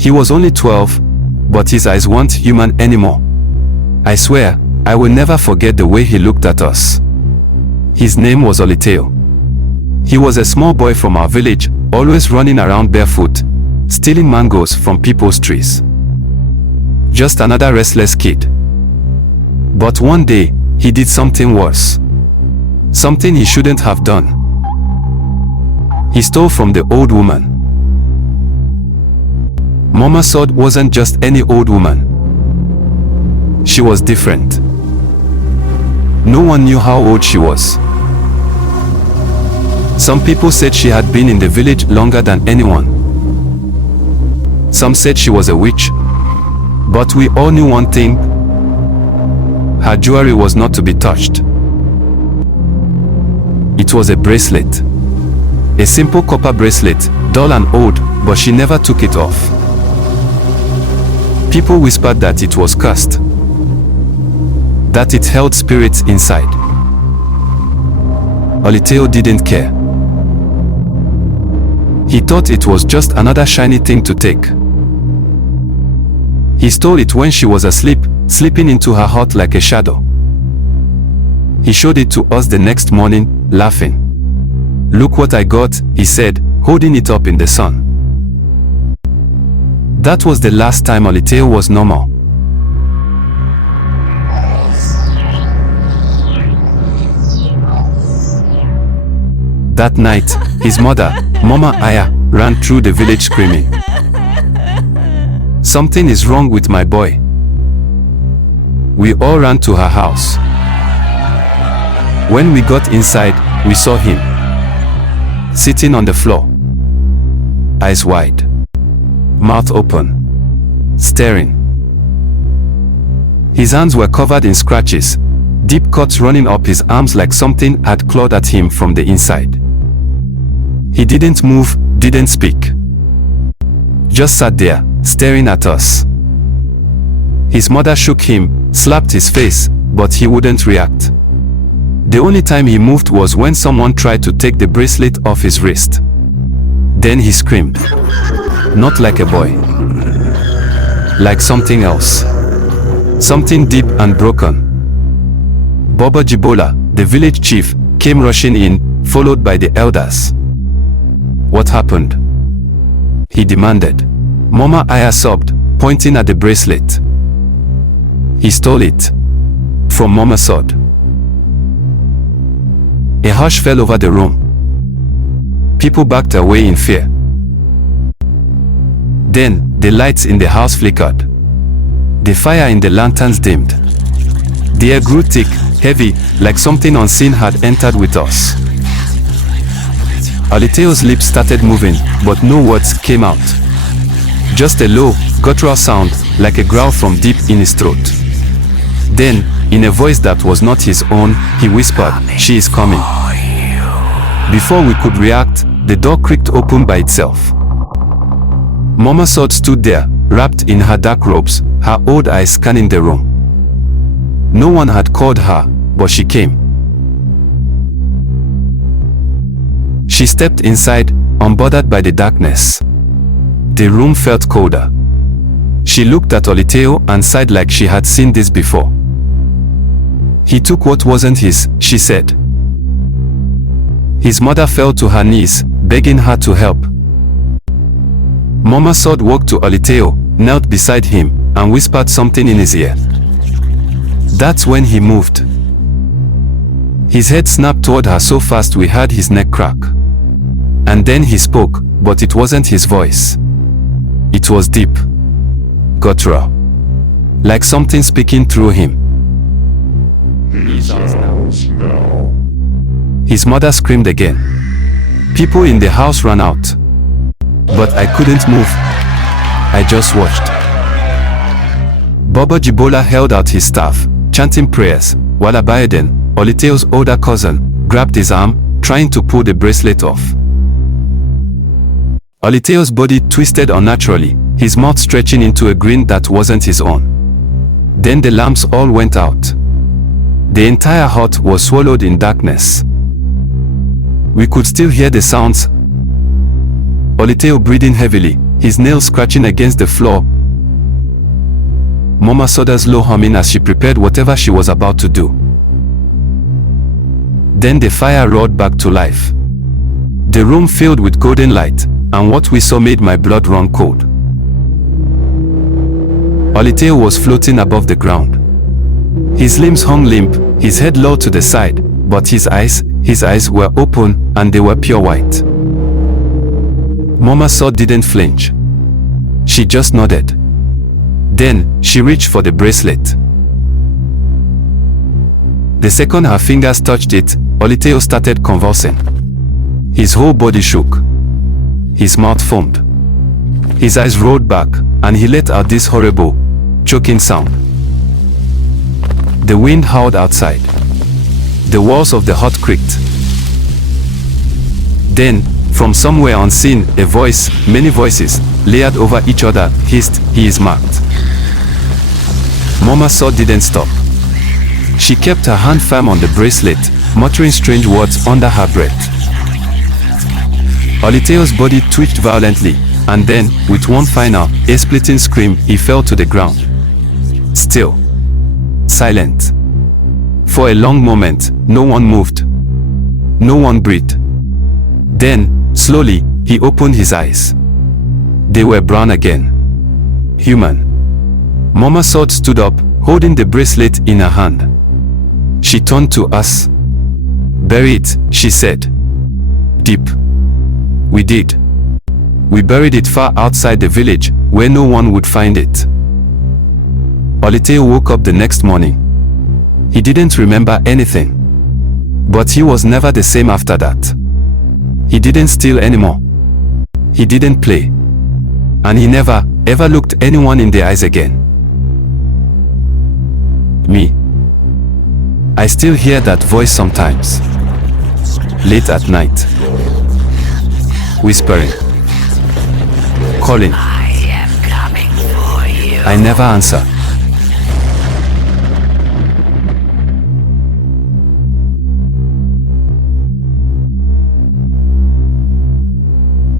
He was only 12, but his eyes weren't human anymore. I swear, I will never forget the way he looked at us. His name was Holitau. He was a small boy from our village, always running around barefoot, stealing mangoes from people's trees. Just another restless kid. But one day, he did something worse. Something he shouldn't have done. He stole from the old woman. Mama Soud wasn't just any old woman. She was different. No one knew how old she was. Some people said she had been in the village longer than anyone. Some said she was a witch. But we all knew one thing. Her jewelry was not to be touched. It was a bracelet. A simple copper bracelet, dull and old, but she never took it off. People whispered that it was cursed. That it held spirits inside. Holitau didn't care. He thought it was just another shiny thing to take. He stole it when she was asleep, slipping into her heart like a shadow. He showed it to us the next morning, laughing. "Look what I got," he said, holding it up in the sun. That was the last time Holitau was normal. That night, his mother, Mama Aya, ran through the village screaming, "Something is wrong with my boy." We all ran to her house. When we got inside, we saw him sitting on the floor, eyes wide, mouth open, staring. His hands were covered in scratches, deep cuts running up his arms like something had clawed at him from the inside. He didn't move, didn't speak. Just sat there, staring at us. His mother shook him, slapped his face, but he wouldn't react. The only time he moved was when someone tried to take the bracelet off his wrist. Then he screamed. Not like a boy. Like something else. Something deep and broken. Baba Jibola, the village chief, came rushing in, followed by the elders. "What happened?" he demanded. Mama Aya sobbed, pointing at the bracelet. "He stole it. From Mama Soud." A hush fell over the room. People backed away in fear. Then, the lights in the house flickered. The fire in the lanterns dimmed. The air grew thick, heavy, like something unseen had entered with us. Holitau's lips started moving, but no words came out. Just a low, guttural sound, like a growl from deep in his throat. Then, in a voice that was not his own, he whispered, "She is coming." Before we could react, the door creaked open by itself. Mama Soud stood there, wrapped in her dark robes, her old eyes scanning the room. No one had called her, but she came. She stepped inside, unbothered by the darkness. The room felt colder. She looked at Holitau and sighed like she had seen this before. "He took what wasn't his," she said. His mother fell to her knees, begging her to help. Mama Soud walked to Holitau, knelt beside him, and whispered something in his ear. That's when he moved. His head snapped toward her so fast we heard his neck crack. And then he spoke, but it wasn't his voice. It was deep, guttural, like something speaking through him. "He's ours now." His mother screamed again. People in the house ran out. But I couldn't move. I just watched. Baba Jibola held out his staff, chanting prayers, while Abayaden, Holitau's older cousin, grabbed his arm, trying to pull the bracelet off. Holitau's body twisted unnaturally, his mouth stretching into a grin that wasn't his own. Then the lamps all went out. The entire hut was swallowed in darkness. We could still hear the sounds. Holitau breathing heavily, his nails scratching against the floor. Mama Soud's low humming as she prepared whatever she was about to do. Then the fire roared back to life. The room filled with golden light, and what we saw made my blood run cold. Holitau was floating above the ground. His limbs hung limp, his head low to the side, but his eyes were open, and they were pure white. Mama Soud didn't flinch. She just nodded. Then, she reached for the bracelet. The second her fingers touched it, Holitau started convulsing. His whole body shook. His mouth foamed. His eyes rolled back, and he let out this horrible, choking sound. The wind howled outside. The walls of the hut creaked. Then, from somewhere unseen, a voice, many voices, layered over each other, hissed, "He is marked." Mama Soud didn't stop. She kept her hand firm on the bracelet, muttering strange words under her breath. Holitau's body twitched violently, and then, with one final, ear-splitting scream, he fell to the ground. Still. Silent. For a long moment, no one moved. No one breathed. Then, slowly, he opened his eyes. They were brown again. Human. Mama Soud stood up, holding the bracelet in her hand. She turned to us. "Bury it," she said. "Deep." We did. We buried it far outside the village, where no one would find it. Holitau woke up the next morning. He didn't remember anything. But he was never the same after that. He didn't steal anymore. He didn't play. And he never, ever looked anyone in the eyes again. Me. I still hear that voice sometimes. Late at night. Whispering. Calling. I am coming for you. I never answer.